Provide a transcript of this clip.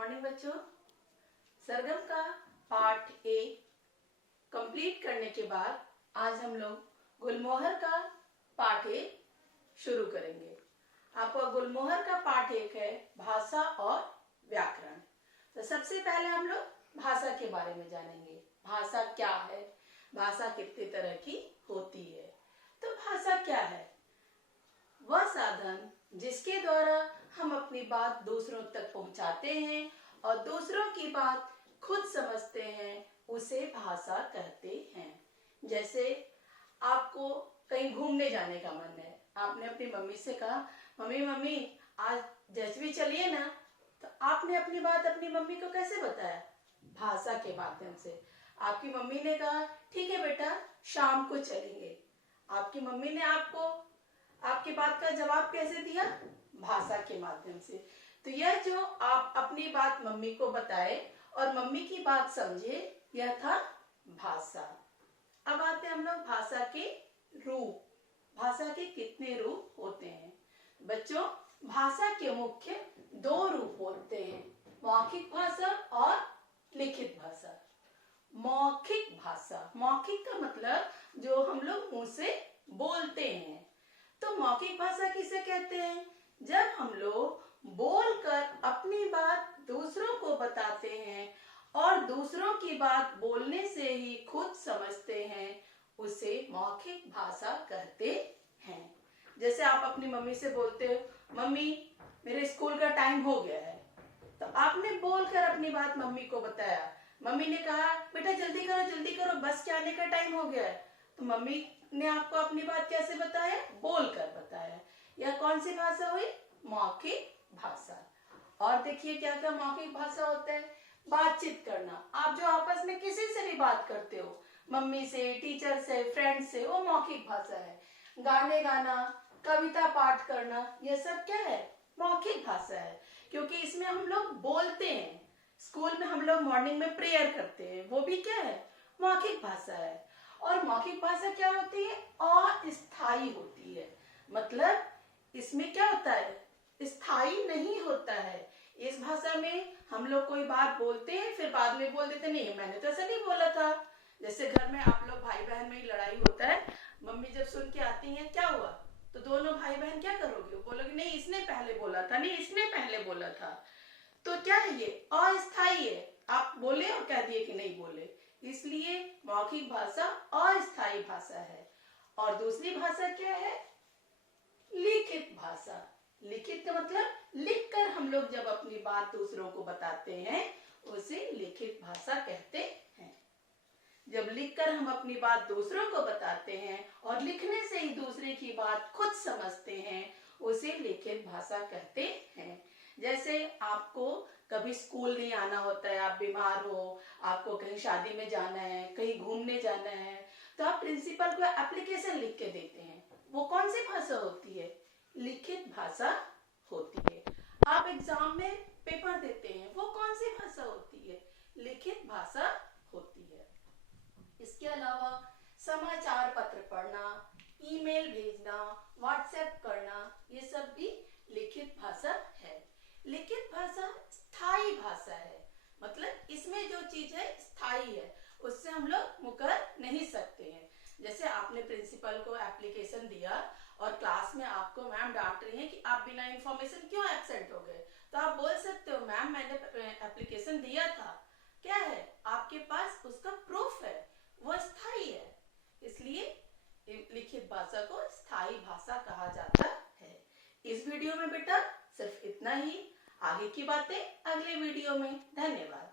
Morning बच्चों। सरगम का part A complete करने के बाद आज हम लोग गुलमोहर का पार्ट ए शुरू करेंगे। आपका गुलमोहर का पार्ट एक है भाषा और व्याकरण। तो सबसे पहले हम लोग भाषा के बारे में जानेंगे। भाषा क्या है, भाषा कितने तरह की होती है। तो भाषा क्या है? वह साधन जिसके द्वारा हम अपनी बात दूसरों तक पहुंचाते हैं और दूसरों की बात खुद समझते हैं, उसे भाषा कहते हैं। जैसे आपको कहीं घूमने जाने का मन है, आपने अपनी मम्मी से कहा मम्मी आज जैसवी चलिए ना। तो आपने अपनी बात अपनी मम्मी को कैसे बताया? भाषा के माध्यम से। आपकी मम्मी ने कहा ठीक है बेटा शाम को चलेंगे। आपकी मम्मी ने आपको आपकी बात का जवाब कैसे दिया? भाषा के माध्यम से। तो यह जो आप अपनी बात मम्मी को बताए और मम्मी की बात समझे, यह था भाषा। अब आते हम लोग भाषा के रूप। भाषा के कितने रूप होते हैं? बच्चों, भाषा के मुख्य दो रूप होते हैं, मौखिक भाषा और लिखित भाषा। मौखिक भाषा, मौखिक का मतलब जो हम लोग मुंह से बोलते हैं। तो मौखिक भाषा किसे कहते हैं? जब हम लोग बोलकर अपनी बात दूसरों को बताते हैं और दूसरों की बात बोलने से ही खुद समझते हैं, उसे मौखिक भाषा कहते हैं। जैसे आप अपनी मम्मी से बोलते हो मम्मी मेरे स्कूल का टाइम हो गया है। तो आपने बोलकर अपनी बात मम्मी को बताया। मम्मी ने कहा बेटा जल्दी करो बस के आने का टाइम हो गया है। तो मम्मी ने आपको अपनी बात कैसे बताया? बोलकर बताया। यह कौन सी भाषा हुई? मौखिक भाषा। और देखिए क्या क्या मौखिक भाषा होता है। बातचीत करना, आप जो आपस में किसी से भी बात करते हो, मम्मी से, टीचर से, फ्रेंड से, वो मौखिक भाषा है। गाने गाना, कविता पाठ करना, यह सब क्या है? मौखिक भाषा है, क्योंकि इसमें हम लोग बोलते हैं। स्कूल में हम लोग मॉर्निंग में प्रेयर करते हैं, वो भी क्या है? मौखिक भाषा है। और मौखिक भाषा क्या होती है? अस्थायी होती है। मतलब इसमें क्या होता है? स्थायी नहीं होता है। इस भाषा में हम लोग कोई बात बोलते हैं फिर बाद में बोल देते नहीं मैंने तो ऐसा नहीं बोला था। जैसे घर में आप लोग भाई बहन में ही लड़ाई होता है, मम्मी जब सुन के आती है क्या हुआ, तो दोनों भाई बहन क्या करोगे? बोलोगे नहीं इसने पहले बोला था, नहीं इसने पहले बोला था। तो क्या है? ये अस्थायी है। आप बोले और कह दिए कि नहीं बोले, इसलिए मौखिक भाषा अस्थायी भाषा है। और दूसरी भाषा क्या है? लिखित भाषा। लिखित का मतलब लिखकर हम लोग जब अपनी बात दूसरों को बताते हैं, उसे लिखित भाषा कहते हैं। जब लिखकर हम अपनी बात दूसरों को बताते हैं और लिखने से ही दूसरे की बात खुद समझते हैं, उसे लिखित भाषा कहते हैं। जैसे आपको कभी स्कूल नहीं आना होता है, आप बीमार हो, आपको कहीं शादी में जाना है, कहीं घूमने जाना है, तो आप प्रिंसिपल को एप्लीकेशन लिख के देते हैं। वो कौन सी भाषा होती है? लिखित भाषा होती है। आप एग्जाम में पेपर देते हैं, वो कौन सी भाषा होती है? लिखित भाषा होती है। इसके अलावा समाचार पत्र पढ़ना, ईमेल भेजना, व्हाट्सएप करना, ये सब भी लिखित भाषा है। लिखित भाषा स्थायी भाषा है। मतलब इसमें जो चीज है स्थायी है, उससे हम लोग मुकर नहीं सकते हैं। जैसे आपने प्रिंसिपल को एप्लीकेशन दिया और क्लास में आपको मैम डांट रही है कि आप बिना इंफॉर्मेशन क्यों एब्सेंट हो गए, तो आप बोल सकते हो मैम मैंने एप्लीकेशन दिया था। क्या है? आपके पास उसका प्रूफ है, वो स्थायी है। इसलिए लिखित भाषा को स्थायी भाषा कहा जाता है। इस वीडियो में बेटा सिर्फ इतना ही। आगे की बातें अगले वीडियो में। धन्यवाद।